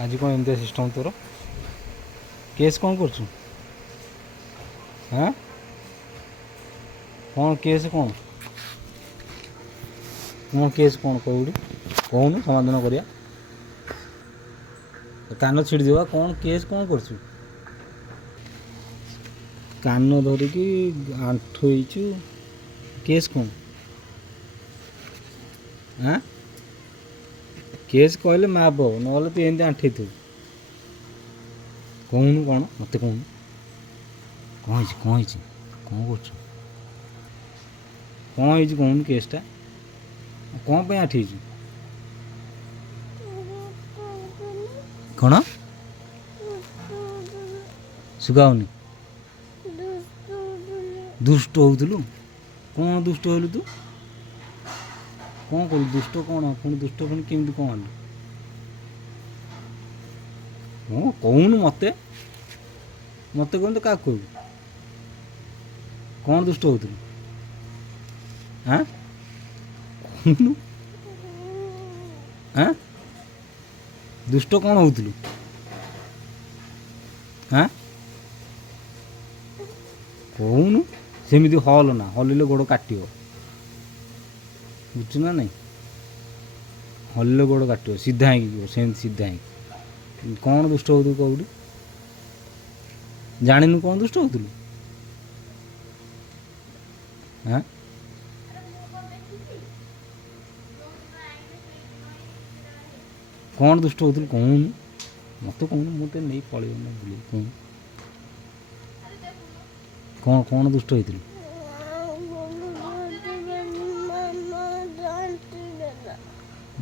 आज कौन एमती सिस्टम तोर केस कौन कर हाँ कौन केस कौन कौन केस कौन कौड़ी कौन समाधान करिया कान छिड़देवा कौन केस कौन कर कान धरिकी आंठुईचु केस कौन हाँ केस कहले माप ना तू एमती आंठी थू कौन कौन मत कौन कौन कौन कर कौन केसटा कौन पे आठी कौन सुगाउनी दुष्ट होलु कौन दुष्ट होलु तू कौन कलु दुष्ट कौन पुणी दुष्ट पुणी केमती कौन हलु हाँ कौन मत मत कहूँ तो क्या कहू कौन दुष्ट होलु हाँ कौन हाँ दुष्ट कौन होलु हाँ कौन सेमती हल ना हलिले गोड़ काट बुझु ना नहीं हलिले गोड़ काट सीधा ही सेमती सीधा ही कौन दुष्ट होलु कौड़ी जानिनु कौन दुष्ट होलु हाँ कौन दुष्ट होलु कौन मत कौन मत नहीं पड़े बुले कौन कौन कौन दुष्ट होलु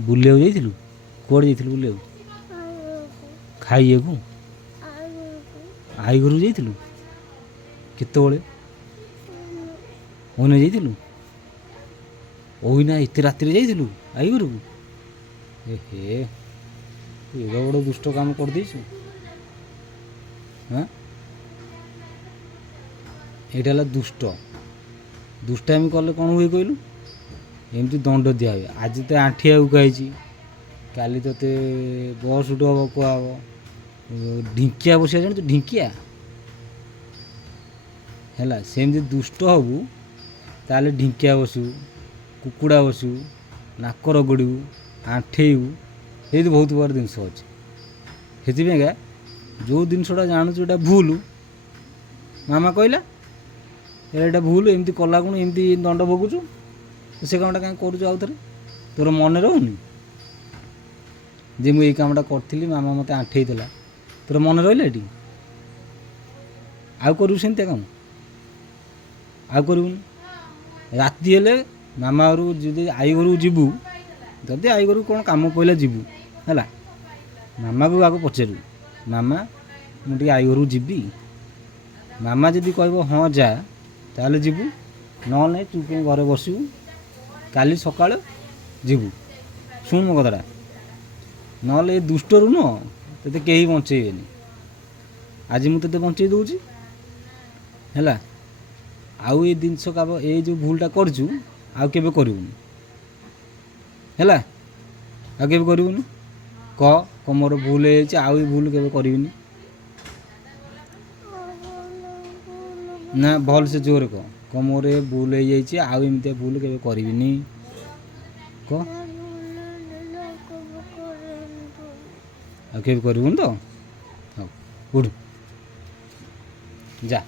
बुलिया जाइलु कौड़ जाइलु बुलिया खाइए को आई घर जाइलु केत ओना जाइलु ओना एत राति जाइलु आई घर को ए बड़ दुष्ट काम कर देछु हाँ यहाँ है दुष्ट दुष्टामी कले कौन हुए कहलु एमती दंड दिया हुए आज तो आंठिया कही काली ते बस उठ हम कह ढिंकिया बसिया जान ढिंकिया है सेमती दुष्ट हबू ताले ढिंकिया बसु कुकुड़ा बसु नाक रगड़ू आंठेबू ये बहुत प्रकार जिनस अच्छे से जो जिनसा जानूँ यहाँ भूल मामा कहला यहाँ भूल एमती कला गुण एमती दंड भोगुचु से कामटा कहीं करुचु आउ थे तोर मन रोनी जे मुझे कामटा करी मामा मत आंठे तोर मन रहा ये आउ करू से काम आउ करूनी राति हेले मामा घर जी आई घर जीवु जदि आई घर कौन कम पड़ा जीवु है मामा को आगे पचारू मामा मुझे आई घर जीवी मामा जदि कह हाँ जा ताले जीवु ना ना तू कौन घर बसबू काली सका जीवु शुण मो कथा ना दुष्टरू नुह ते कहीं बचेबे आज मुझे बचे दूची है आउ ये जिनस ये जो भूलटा करचु आउ केबे करूनी है आउ केबे करूनी कह मोर भूल है आउ भूल केबे करूनी ना भल से जोर कह मोर भूल है आउ एमती भूल केबे करूनी कह आउ केबे करूनी तो हाँ उठ जा।